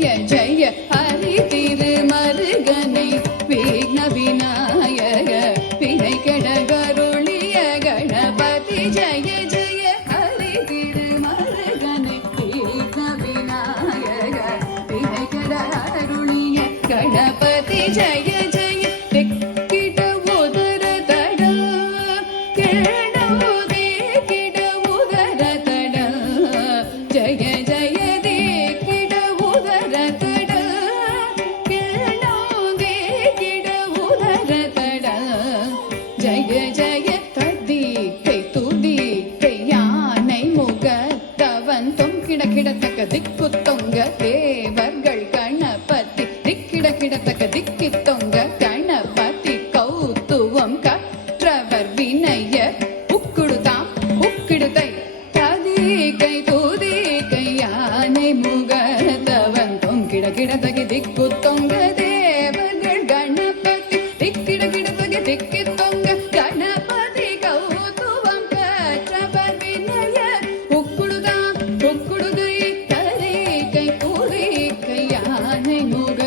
ஜெய ஜெய ஹரி திருமருகனை விக்ன விநாயக வினை கெடகருளிய கணபதி ஜெய ஜெய ஹரி திருமருகனை விக்ன விநாயக வினை கெடகருளிய கணபதி ஜெய ஜெய திக்கிட உதர தட கேடவுதே கிட உதர தட ஜெய ஜெய திக்கிட உதர தட கேடவுதே கிட உதர தட ஜெய ஜெய ததிக்கை துதிக்கை யானை முகத்தவன் தொங்கிட கிடத்தக்க திக்கு தொங்க தேவர்கள் கணபதி திக்கிட கிடத்தக்க திக்கி தொங்க கணபதி கௌத்துவம் கற்றவர் வினய உக்குடுதாம் உக்கிடுதை ததிக்கை துதிக்கை யானை முகத்தவன் தொங்கிட கிடத்தகி திக்கு தொங்க தேவர்கள் கணபதி திக்கிட கிடத்தகி திக்கி தொங்க கணபதி கௌத்துவம் கற்றவர் வினய உக்குடுதாம் உக்குடுதை ததிக்கை துதிக்கை யானை முக